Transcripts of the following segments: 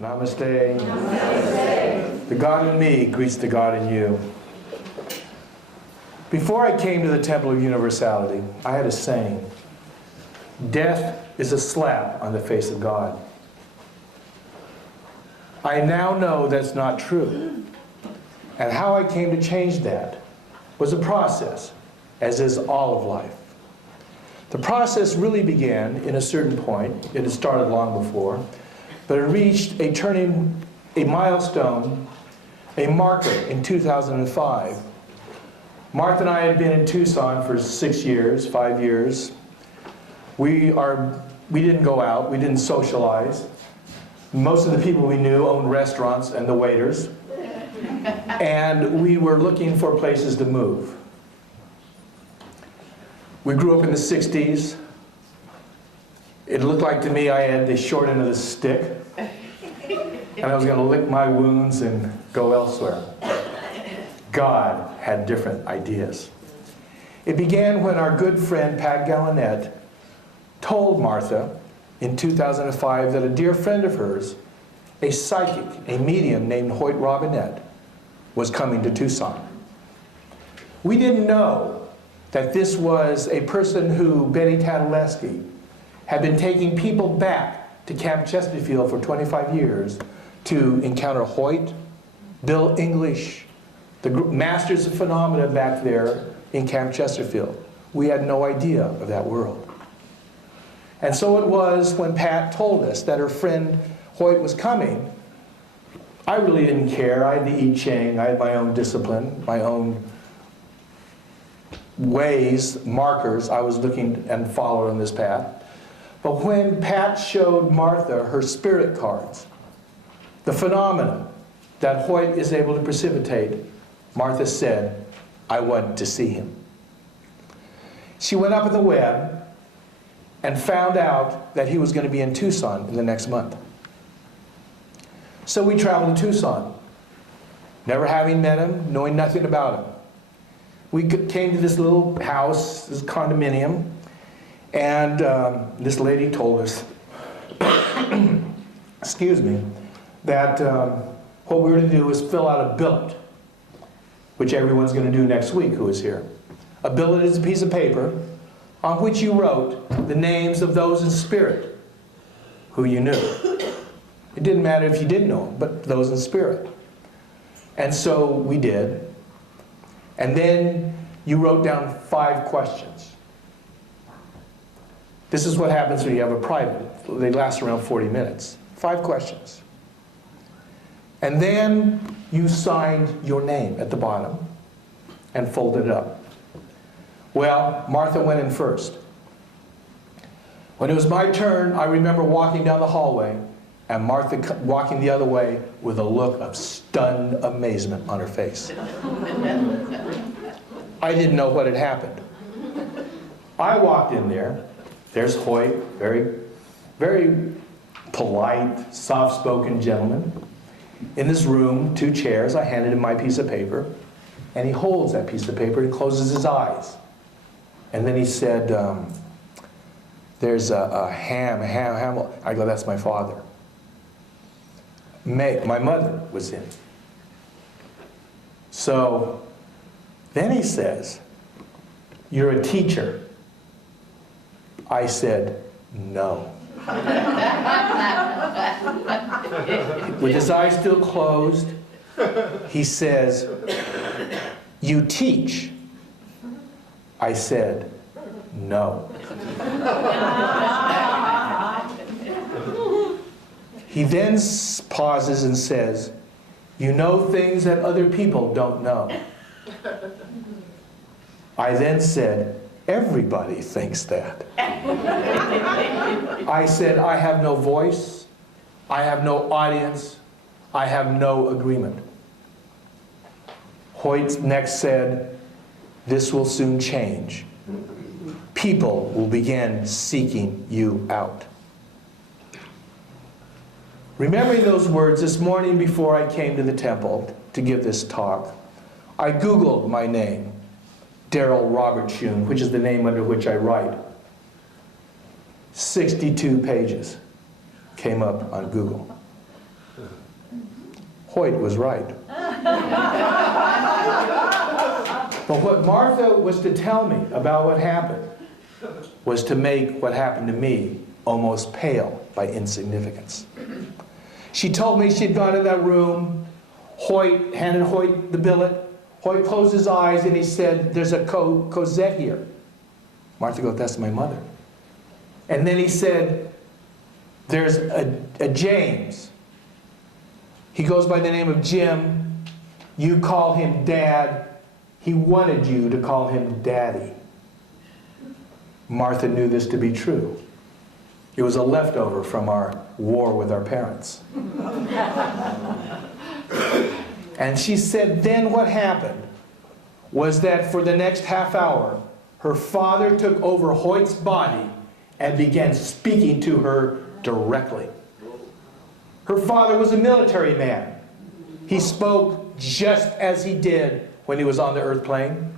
Namaste. Namaste. The God in me greets the God in you. Before I came to the Temple of Universality, I had a saying: death is a slap on the face of God. I now know that's not true. And how I came to change that was a process, as is all of life. The process really began in a certain point. It had started long before, but it reached a milestone, a marker in 2005. Martha and I had been in Tucson for 5 years. We didn't go out, we didn't socialize. Most of the people we knew owned restaurants and the waiters. And we were looking for places to move. We grew up in the 60s. It looked like to me I had the short end of the stick. And I was going to lick my wounds and go elsewhere. God had different ideas. It began when our good friend Pat Gallinette told Martha in 2005 that a dear friend of hers, a psychic, a medium named Hoyt Robinette, was coming to Tucson. We didn't know that this was a person who, Betty Tadaleski, had been taking people back to Camp Chesterfield for 25 years to encounter Hoyt, Bill English, the masters of phenomena back there in Camp Chesterfield. We had no idea of that world. And so it was when Pat told us that her friend Hoyt was coming. I really didn't care. I had the I Ching. I had my own discipline, my own ways, markers I was looking and followed on this path. But when Pat showed Martha her spirit cards, the phenomena that Hoyt is able to precipitate, Martha said, I want to see him. She went up on the web and found out that he was going to be in Tucson in the next month. So we traveled to Tucson, never having met him, knowing nothing about him. We came to this little house, this condominium, and this lady told us, excuse me, that what we were to do was fill out a billet, which everyone's going to do next week who is here. A billet is a piece of paper on which you wrote the names of those in spirit who you knew. It didn't matter if you didn't know them, but those in spirit. And so we did. And then you wrote down 5 questions. This is what happens when you have a private. They last around 40 minutes. 5 questions. And then you signed your name at the bottom and folded it up. Well, Martha went in first. When it was my turn, I remember walking down the hallway and Martha walking the other way with a look of stunned amazement on her face. I didn't know what had happened. I walked in there. There's Hoyt, very, very polite, soft-spoken gentleman. In this room, 2 chairs. I handed him my piece of paper, and he holds that piece of paper and closes his eyes. And then he said, there's a ham. I go, that's my father. My mother was in. So then he says, you're a teacher. I said, no. With his eyes still closed, he says, you teach. I said, no. He then pauses and says, you know things that other people don't know. I then said, everybody thinks that. I said, I have no voice, I have no audience, I have no agreement. Hoyt next said, this will soon change. People will begin seeking you out. Remembering those words, this morning before I came to the temple to give this talk, I Googled my name, Darrell Robert Shune, which is the name under which I write. 62 pages came up on Google. Hoyt was right. But what Martha was to tell me about what happened was to make what happened to me almost pale by insignificance. She told me she'd gone in that room. Hoyt handed Hoyt the billet. Hoyt closed his eyes and he said, "There's a Cosette here." Martha goes, "That's my mother." And then he said, "There's a James. He goes by the name of Jim. You call him Dad. He wanted you to call him Daddy." Martha knew this to be true. It was a leftover from our war with our parents. And she said then what happened was that for the next half hour, her father took over Hoyt's body and began speaking to her directly. Her father was a military man. He spoke just as he did when he was on the earth plane.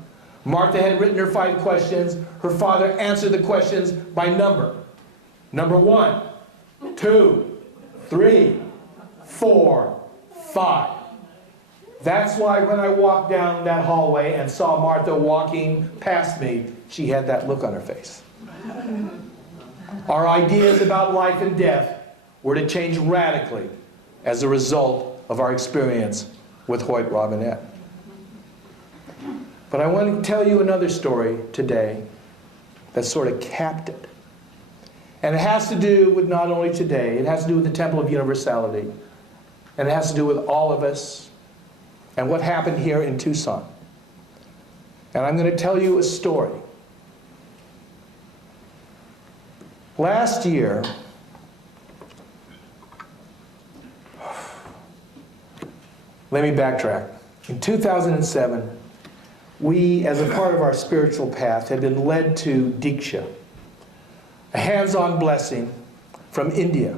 Martha had written her 5 questions. Her father answered the questions by number. Number 1, 2, 3, 4, 5. That's why when I walked down that hallway and saw Martha walking past me, she had that look on her face. Our ideas about life and death were to change radically as a result of our experience with Hoyt Robinette. But I want to tell you another story today that sort of capped it. And it has to do with not only today, it has to do with the Temple of Universality. And it has to do with all of us and what happened here in Tucson. And I'm going to tell you a story. Last year, let me backtrack. In 2007, we, as a part of our spiritual path, had been led to Diksha, a hands-on blessing from India.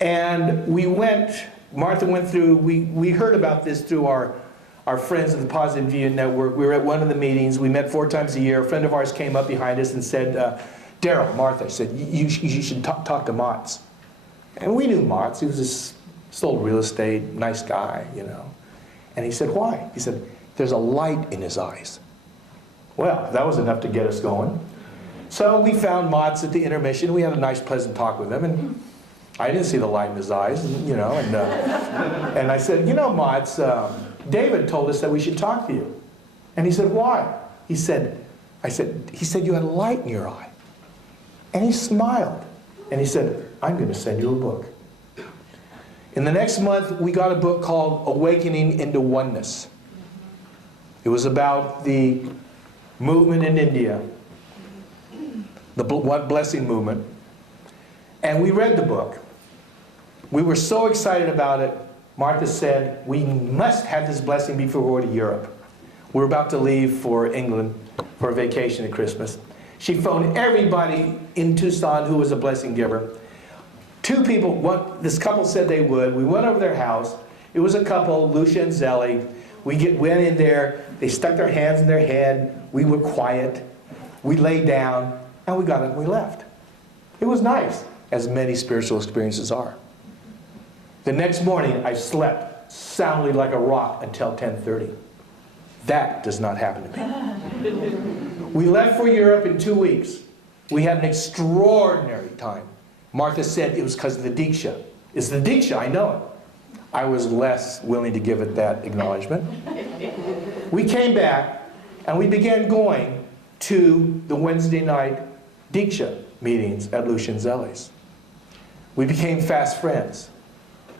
And we went, Martha went through, we heard about this through our friends of the Positive View Network. We were at one of the meetings. We met 4 times a year. A friend of ours came up behind us and said, Daryl, Martha said, you should talk to Motz. And we knew Motz. He was this sold real estate, nice guy, you know. And he said, why? He said, there's a light in his eyes. Well, that was enough to get us going. So we found Motz at the intermission. We had a nice, pleasant talk with him. And I didn't see the light in his eyes, you know. And I said, you know, Motz, David told us that we should talk to you. And he said, why? He said, you had a light in your eye. And he smiled. And he said, I'm going to send you a book. In the next month, we got a book called Awakening into Oneness. It was about the movement in India, the One Blessing movement. And we read the book. We were so excited about it. Martha said, we must have this blessing before we go to Europe. We're about to leave for England for a vacation at Christmas. She phoned everybody in Tucson who was a blessing giver. 2 people, this couple said they would. We went over their house. It was a couple, Lucia and Zelly. We went in there. They stuck their hands in their head. We were quiet. We laid down, and we got up and we left. It was nice, as many spiritual experiences are. The next morning, I slept soundly like a rock until 10:30. That does not happen to me. We left for Europe in 2 weeks. We had an extraordinary time. Martha said it was because of the Diksha. It's the Diksha, I know it. I was less willing to give it that acknowledgement. We came back and we began going to the Wednesday night Diksha meetings at Lucia and Zelly's. We became fast friends.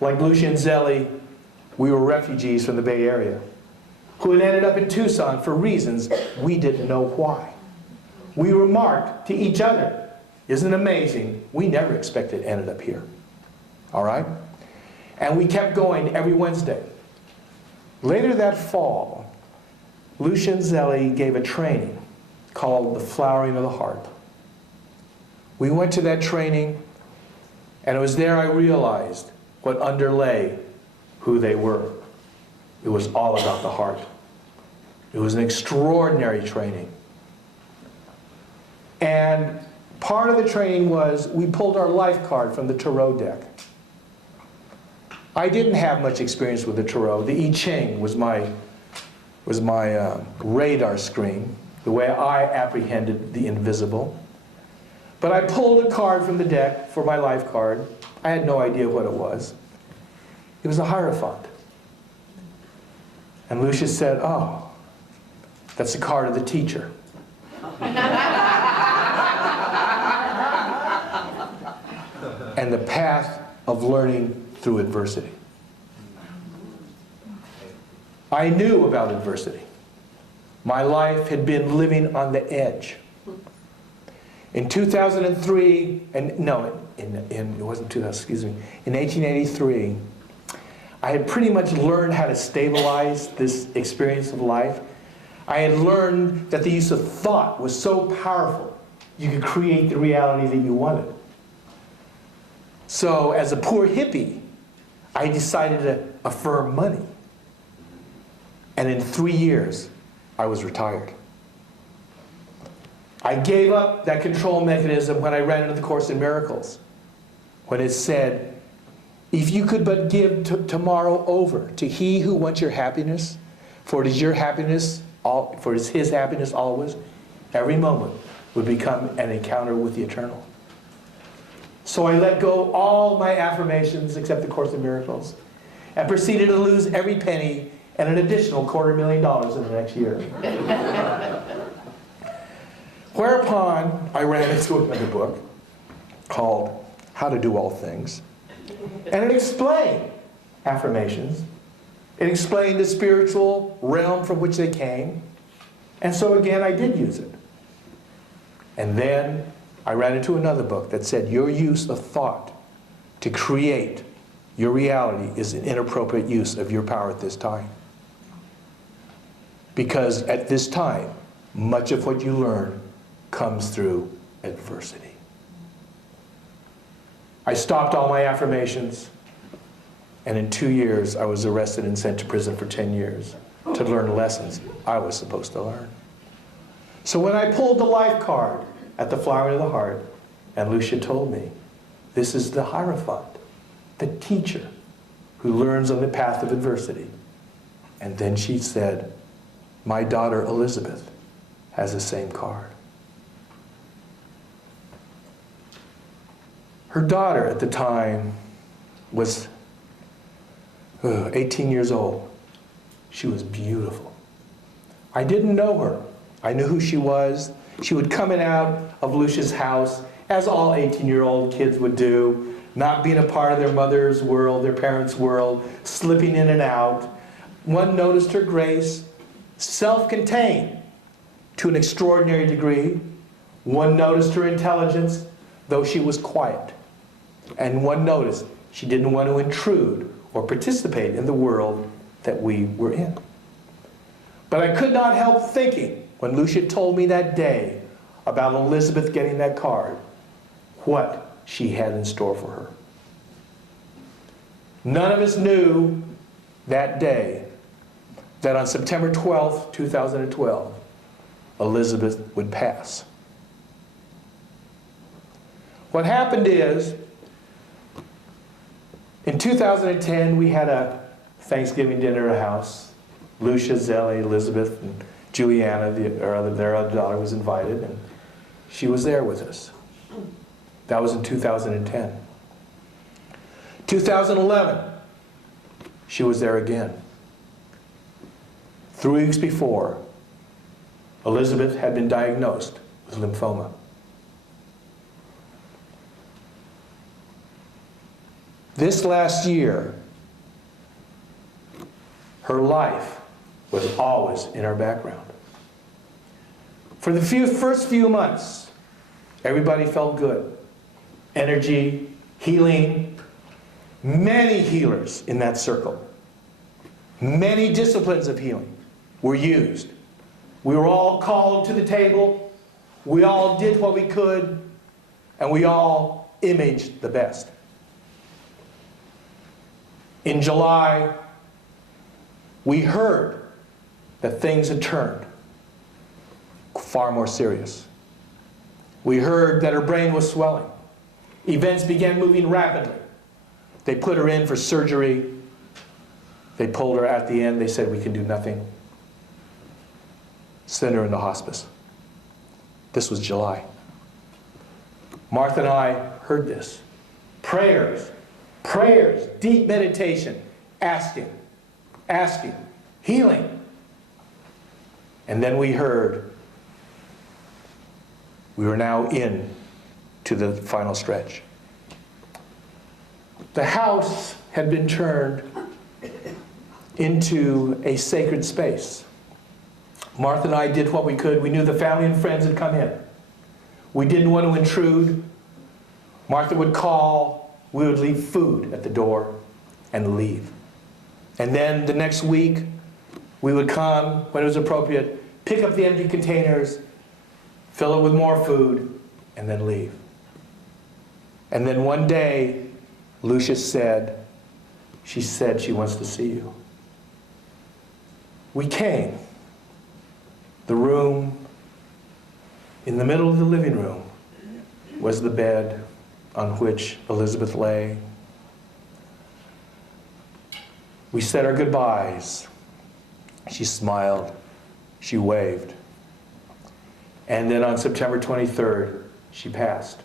Like Lucia and Zelly, we were refugees from the Bay Area who had ended up in Tucson for reasons we didn't know why. We remarked to each other, isn't it amazing? We never expected it ended up here. All right? And we kept going every Wednesday. Later that fall, Lucia and Zelly gave a training called The Flowering of the Heart. We went to that training, and it was there I realized what underlay who they were. It was all about the heart. It was an extraordinary training. And part of the training was we pulled our life card from the tarot deck. I didn't have much experience with the tarot. The I Ching was my radar screen, the way I apprehended the invisible. But I pulled a card from the deck for my life card. I had no idea what it was. It was a Hierophant. And Lucia said, "Oh, that's the card of the teacher." And the path of learning through adversity. I knew about adversity. My life had been living on the edge. In 2003, it wasn't 2000, excuse me, in 1883, I had pretty much learned how to stabilize this experience of life. I had learned that the use of thought was so powerful, you could create the reality that you wanted. So as a poor hippie, I decided to affirm money. And in 3 years, I was retired. I gave up that control mechanism when I ran into the Course in Miracles, when it said, "If you could but give tomorrow over to He who wants your happiness, for it is your happiness, for it is His happiness always," every moment would become an encounter with the Eternal. So I let go all my affirmations except the Course in Miracles, and proceeded to lose every penny and an additional $250,000 in the next year. Whereupon I ran into another book called How to Do All Things, and it explained affirmations. It explained the spiritual realm from which they came, and so again I did use it. And then I ran into another book that said your use of thought to create your reality is an inappropriate use of your power at this time. Because at this time, much of what you learn comes through adversity. I stopped all my affirmations, and in 2 years I was arrested and sent to prison for 10 years to learn lessons I was supposed to learn. So when I pulled the life card at the Flower of the Heart, and Lucia told me, this is the Hierophant, the teacher who learns on the path of adversity. And then she said, my daughter Elizabeth has the same card. Her daughter at the time was 18 years old. She was beautiful. I didn't know her. I knew who she was. She would come in and out of Lucia's house, as all 18-year-old kids would do, not being a part of their mother's world, their parents' world, slipping in and out. One noticed her grace, self-contained to an extraordinary degree. One noticed her intelligence, though she was quiet. And one noticed she didn't want to intrude or participate in the world that we were in. But I could not help thinking, when Lucia told me that day about Elizabeth getting that card, what she had in store for her. None of us knew that day that on September 12th, 2012, Elizabeth would pass. What happened is, in 2010, we had a Thanksgiving dinner at our house. Lucia, Zelly, Elizabeth, and Juliana, their other daughter, was invited, and she was there with us. That was in 2010. 2011, she was there again. 3 weeks before, Elizabeth had been diagnosed with lymphoma. This last year, her life was always in our background. For the first few months, everybody felt good. Energy, healing, many healers in that circle. Many disciplines of healing were used. We were all called to the table. We all did what we could, and we all imaged the best. In July, we heard that things had turned far more serious. We heard that her brain was swelling. Events began moving rapidly. They put her in for surgery. They pulled her at the end. They said, we can do nothing. Send her into hospice. This was July. Martha and I heard this. Prayers, deep meditation, asking, healing. And then we heard we were now in to the final stretch. The house had been turned into a sacred space. Martha and I did what we could. We knew the family and friends had come in. We didn't want to intrude. Martha would call. We would leave food at the door and leave. And then the next week, we would come, when it was appropriate, pick up the empty containers, fill it with more food, and then leave. And then one day, Lucia said, she wants to see you. We came. The room, in the middle of the living room, was the bed on which Elizabeth lay. We said our goodbyes. She smiled. She waved. And then on September 23rd, she passed.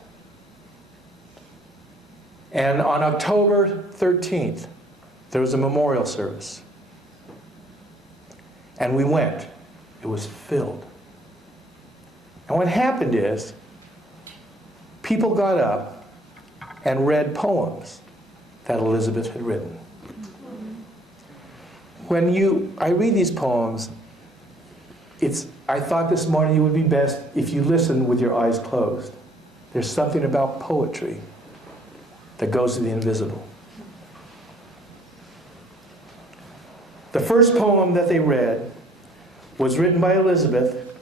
And on October 13th, there was a memorial service. And we went. It was filled. And what happened is, people got up and read poems that Elizabeth had written. When I read these poems, I thought this morning it would be best if you listen with your eyes closed. There's something about poetry that goes to the invisible. The first poem that they read was written by Elizabeth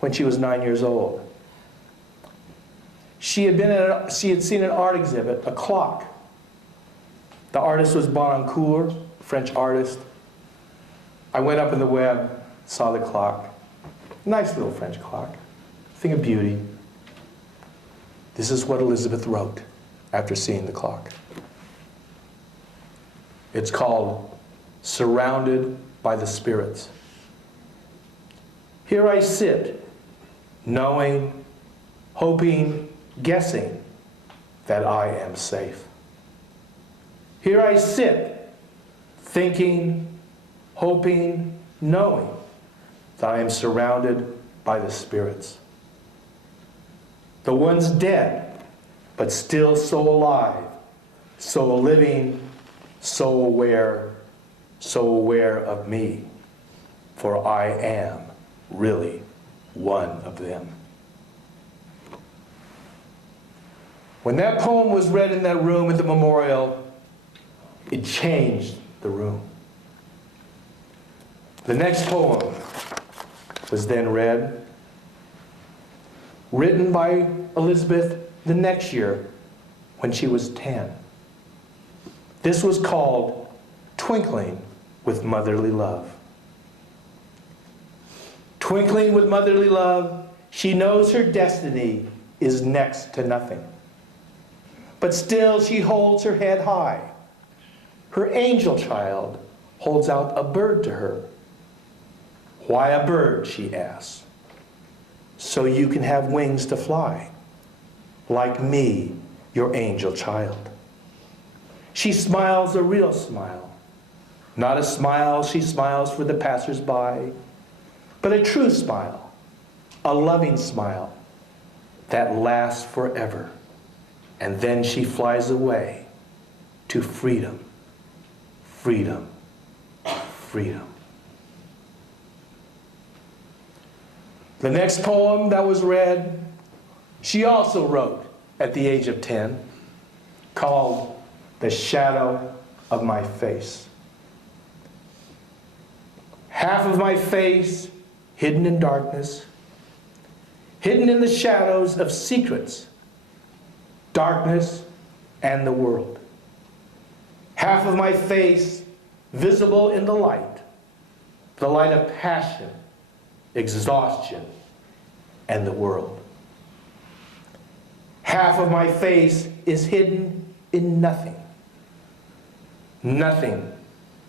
when she was 9 years old. She had seen an art exhibit, a clock. The artist was Bonancourt, French artist. I went up in the web, saw the clock. Nice little French clock, thing of beauty. This is what Elizabeth wrote after seeing the clock. It's called Surrounded by the Spirits. Here I sit, knowing, hoping, guessing that I am safe. Here I sit, thinking, hoping, knowing that I am surrounded by the spirits. The ones dead, but still so alive, so living, so aware of me, for I am really one of them. When that poem was read in that room at the memorial, it changed the room. The next poem was then read, written by Elizabeth the next year when she was 10. This was called Twinkling with Motherly Love. Twinkling with motherly love, she knows her destiny is next to nothing. But still she holds her head high. Her angel child holds out a bird to her. Why a bird, she asks. So you can have wings to fly, like me, your angel child. She smiles a real smile. Not a smile she smiles for the passers-by, but a true smile, a loving smile that lasts forever. And then she flies away to freedom, freedom, freedom. The next poem that was read, she also wrote at the age of 10, called The Shadow of My Face. Half of my face hidden in darkness, hidden in the shadows of secrets, darkness, and the world. Half of my face visible in the light of passion, exhaustion, and the world. Half of my face is hidden in nothing, Nothing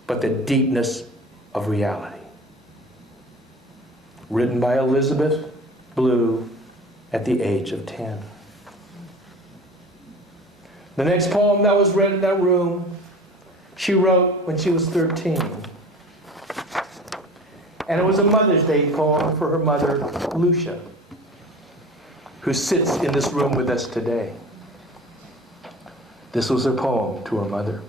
but the deepness of reality. Written by Elizabeth Blue at the age of 10. The next poem that was read in that room, she wrote when she was 13. And it was a Mother's Day poem for her mother, Lucia, who sits in this room with us today. This was her poem to her mother.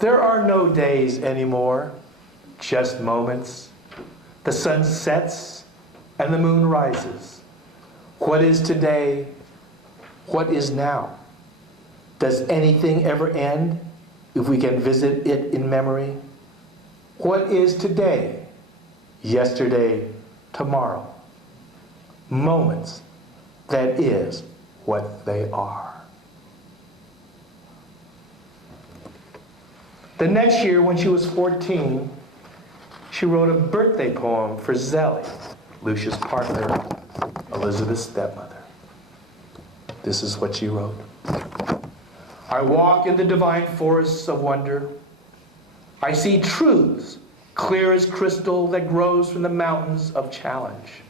There are no days anymore, just moments. The sun sets and the moon rises. What is today? What is now? Does anything ever end if we can visit it in memory? What is today? Yesterday, tomorrow. Moments, that is what they are. The next year, when she was 14, she wrote a birthday poem for Zelly, Lucia's partner, Elizabeth's stepmother. This is what she wrote. I walk in the divine forests of wonder. I see truths clear as crystal that grows from the mountains of challenge.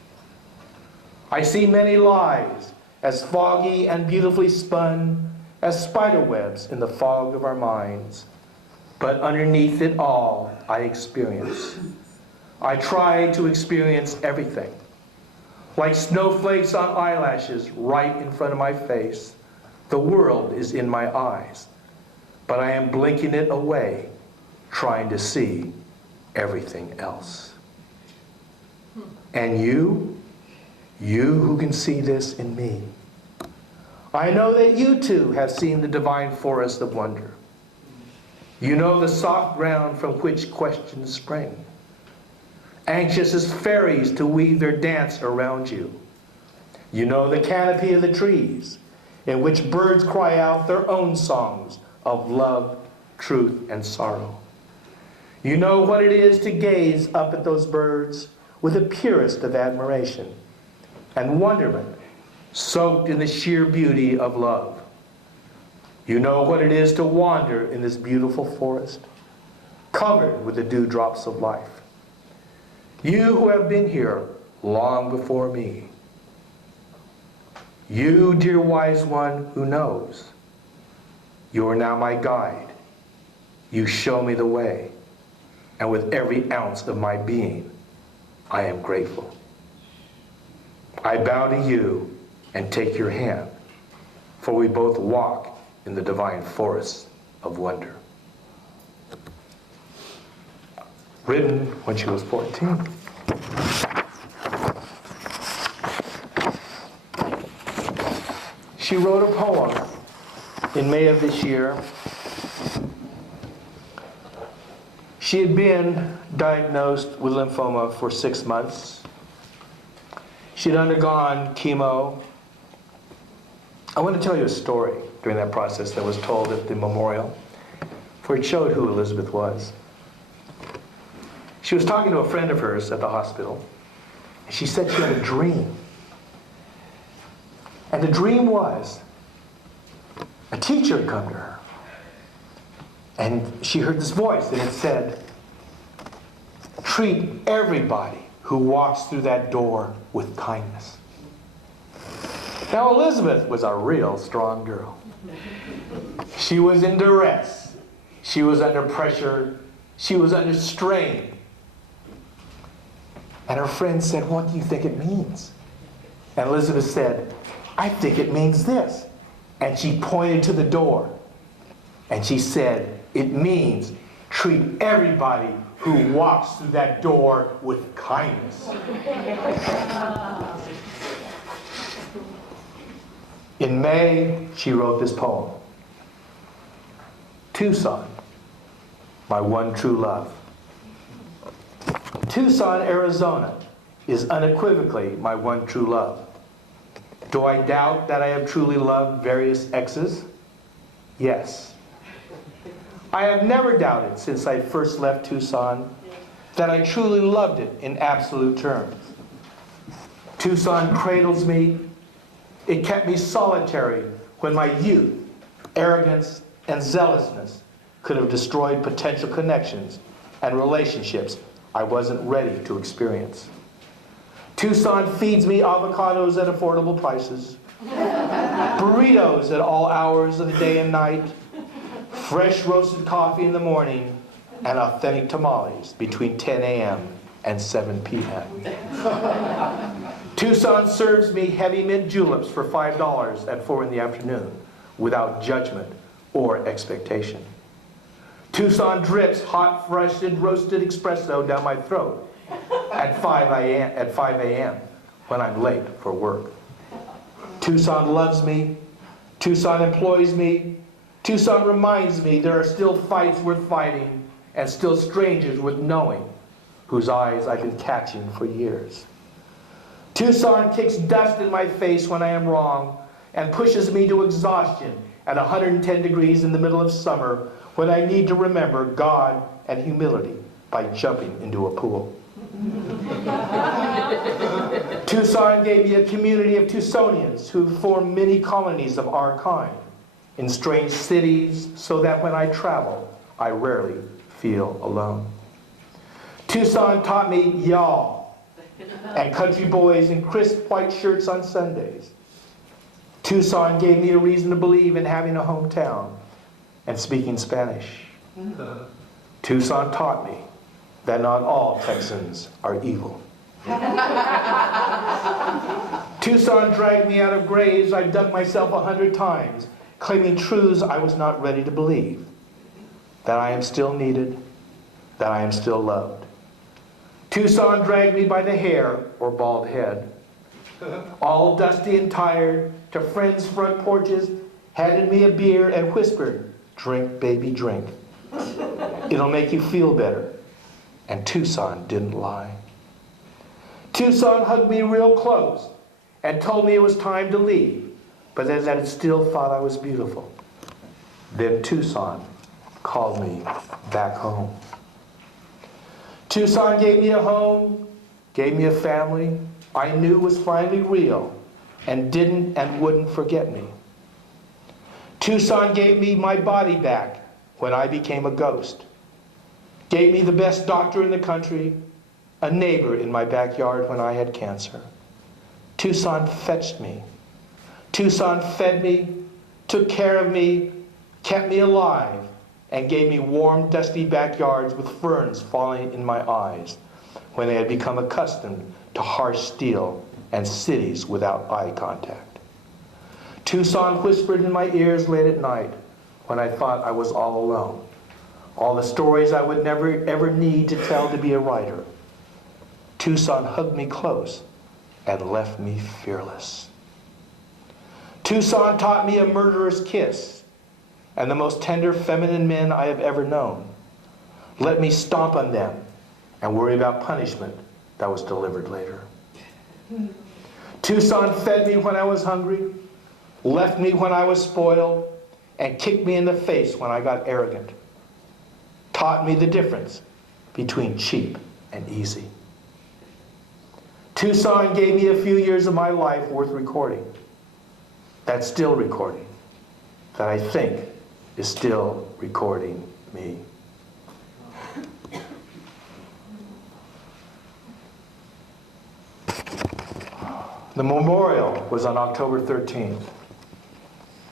I see many lies as foggy and beautifully spun as spider webs in the fog of our minds. But underneath it all, I experience. I try to experience everything. Like snowflakes on eyelashes right in front of my face, the world is in my eyes, but I am blinking it away, trying to see everything else. And you who can see this in me, I know that you too have seen the divine forest of wonder. You know the soft ground from which questions spring, anxious as fairies to weave their dance around you. You know the canopy of the trees, in which birds cry out their own songs of love, truth, and sorrow. You know what it is to gaze up at those birds with the purest of admiration and wonderment, soaked in the sheer beauty of love. You know what it is to wander in this beautiful forest, covered with the dewdrops of life. You who have been here long before me. You, dear wise one who knows. You are now my guide. You show me the way. And with every ounce of my being, I am grateful. I bow to you and take your hand, for we both walk in the divine forest of wonder. Written when she was 14. She wrote a poem in May of this year. She had been diagnosed with lymphoma for 6 months. She had undergone chemo. I want to tell you a story during that process that was told at the memorial, for it showed who Elizabeth was. She was talking to a friend of hers at the hospital, and she said she had a dream. And the dream was a teacher had come to her, and she heard this voice, and it said, treat everybody who walks through that door with kindness. Now Elizabeth was a real strong girl. She was in duress. She was under pressure. She was under strain. And her friend said, what do you think it means? And Elizabeth said, I think it means this. And she pointed to the door. And she said, it means treat everybody who walks through that door with kindness. In May, she wrote this poem. Tucson, my one true love. Tucson, Arizona is unequivocally my one true love. Do I doubt that I have truly loved various exes? Yes. I have never doubted since I first left Tucson that I truly loved it in absolute terms. Tucson cradles me. It kept me solitary when my youth, arrogance, and zealousness could have destroyed potential connections and relationships I wasn't ready to experience. Tucson feeds me avocados at affordable prices, burritos at all hours of the day and night, fresh roasted coffee in the morning, and authentic tamales between 10 a.m. and 7 p.m. Tucson serves me heavy mint juleps for $5 at 4 in the afternoon without judgment or expectation. Tucson drips hot, fresh, and roasted espresso down my throat at 5 a.m. when I'm late for work. Tucson loves me. Tucson employs me. Tucson reminds me there are still fights worth fighting and still strangers worth knowing whose eyes I've been catching for years. Tucson kicks dust in my face when I am wrong and pushes me to exhaustion at 110 degrees in the middle of summer when I need to remember God and humility by jumping into a pool. Tucson gave me a community of Tucsonians who formed many colonies of our kind in strange cities so that when I travel, I rarely feel alone. Tucson taught me y'all and country boys in crisp white shirts on Sundays. Tucson gave me a reason to believe in having a hometown and speaking Spanish. Tucson taught me that not all Texans are evil. Tucson dragged me out of graves I dug myself 100 times, claiming truths I was not ready to believe. That I am still needed, that I am still loved. Tucson dragged me by the hair or bald head, all dusty and tired, to friends' front porches, handed me a beer and whispered, "Drink, baby, drink. It'll make you feel better." And Tucson didn't lie. Tucson hugged me real close and told me it was time to leave, but that it still thought I was beautiful. Then Tucson called me back home. Tucson gave me a home, gave me a family I knew was finally real and didn't and wouldn't forget me. Tucson gave me my body back when I became a ghost. Gave me the best doctor in the country, a neighbor in my backyard when I had cancer. Tucson fetched me. Tucson fed me, took care of me, kept me alive, and gave me warm, dusty backyards with ferns falling in my eyes when I had become accustomed to harsh steel and cities without eye contact. Tucson whispered in my ears late at night when I thought I was all alone. All the stories I would never ever need to tell to be a writer. Tucson hugged me close and left me fearless. Tucson taught me a murderer's kiss and the most tender feminine men I have ever known. Let me stomp on them and worry about punishment that was delivered later. Tucson fed me when I was hungry, left me when I was spoiled, and kicked me in the face when I got arrogant. Taught me the difference between cheap and easy. Tucson gave me a few years of my life worth recording. That's still recording. That I think is still recording me. The memorial was on October 13th,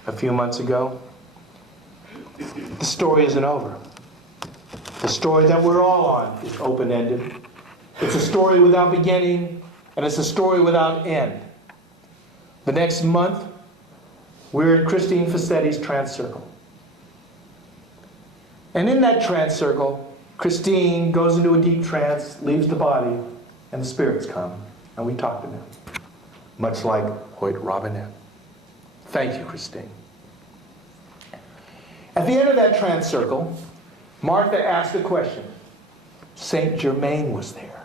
a few months ago. The story isn't over. The story that we're all on is open-ended. It's a story without beginning, and it's a story without end. The next month, we're at Christine Facetti's trance circle. And in that trance circle, Christine goes into a deep trance, leaves the body, and the spirits come, and we talk to them. Much like Hoyt Robinette. Thank you, Christine. At the end of that trance circle, Martha asked a question. Saint Germain was there.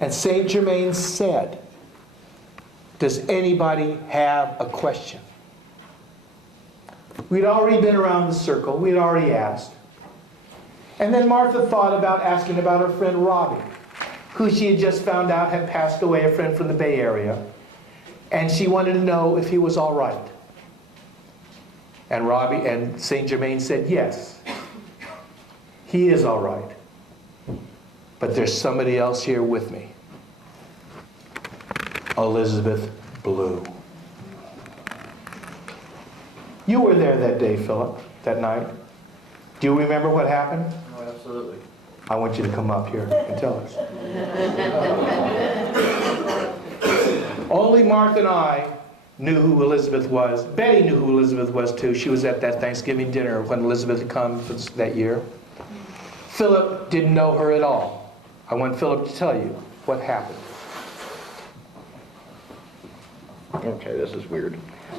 And Saint Germain said, does anybody have a question? We'd already been around the circle. We'd already asked. And then Martha thought about asking about her friend Robbie, who she had just found out had passed away, a friend from the Bay Area. And she wanted to know if he was all right. And Saint Germain said yes, He is all right. But there's somebody else here with me. Elizabeth blew. You were there that day, Philip, that night. Do you remember what happened? Oh, absolutely. I want you to come up here and tell us. Only Martha and I knew who Elizabeth was. Betty knew who Elizabeth was too. She was at that Thanksgiving dinner when Elizabeth had come that year. Philip didn't know her at all. I want Philip to tell you what happened. Okay, this is weird.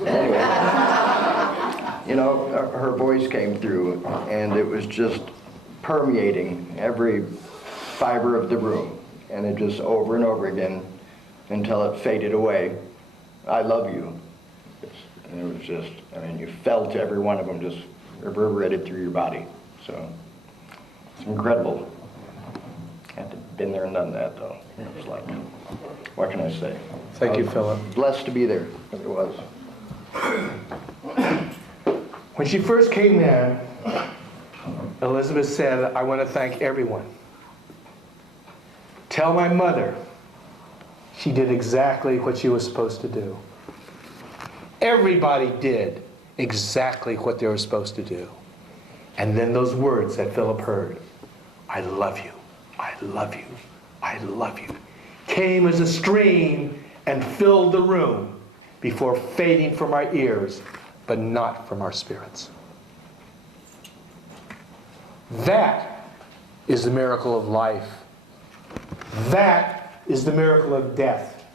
Anyway, you know, her voice came through, and it was just permeating every fiber of the room, and it just over and over again until it faded away. I love you. And it was just, I mean, you felt every one of them just reverberated through your body. So it's incredible. I had to been there and done that, though. It was like, what can I say? Thank you, Philip. Blessed to be there. It was. When she first came in, Elizabeth said, I want to thank everyone. Tell my mother she did exactly what she was supposed to do. Everybody did exactly what they were supposed to do. And then those words that Philip heard, I love you, I love you, I love you, came as a stream and filled the room before fading from our ears, but not from our spirits. That is the miracle of life. That is the miracle of death.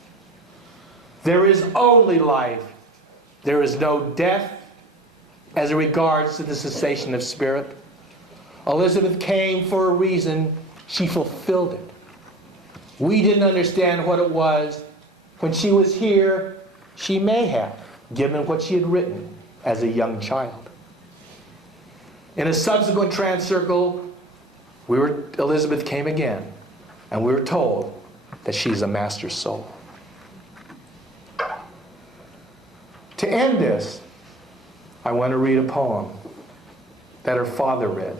There is only life. There is no death as it regards to the cessation of spirit. Elizabeth came for a reason. She fulfilled it. We didn't understand what it was. When she was here, she may have, given what she had written as a young child. In a subsequent transcircle, Elizabeth came again, and we were told that she's a master soul. To end this, I want to read a poem that her father read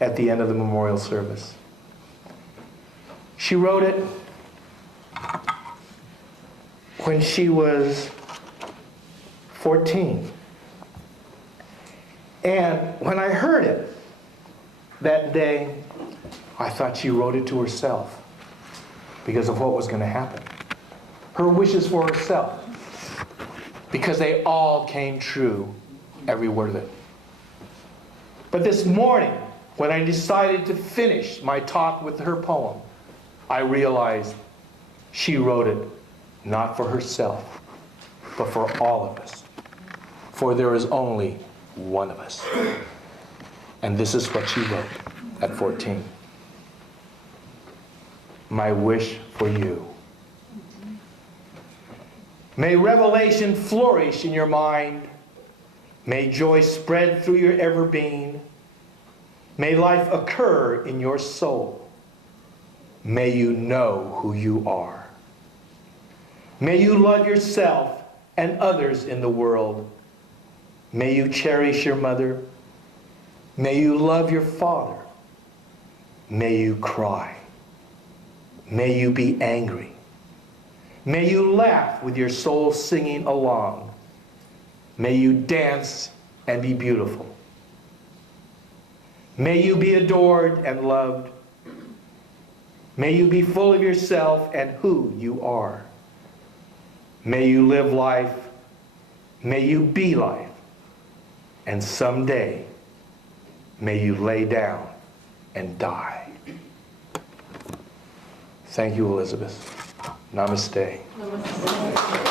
at the end of the memorial service. She wrote it when she was 14. And when I heard it that day, I thought she wrote it to herself because of what was going to happen. Her wishes for herself. Because they all came true, every word of it. But this morning, when I decided to finish my talk with her poem, I realized she wrote it not for herself, but for all of us. For there is only one of us. And this is what she wrote at 14. My wish for you. May revelation flourish in your mind. May joy spread through your ever being. May life occur in your soul. May you know who you are. May you love yourself and others in the world. May you cherish your mother. May you love your father. May you cry. May you be angry. May you laugh with your soul singing along. May you dance and be beautiful. May you be adored and loved. May you be full of yourself and who you are. May you live life. May you be life. And someday, may you lay down and die. Thank you, Elizabeth. Namaste. Namaste.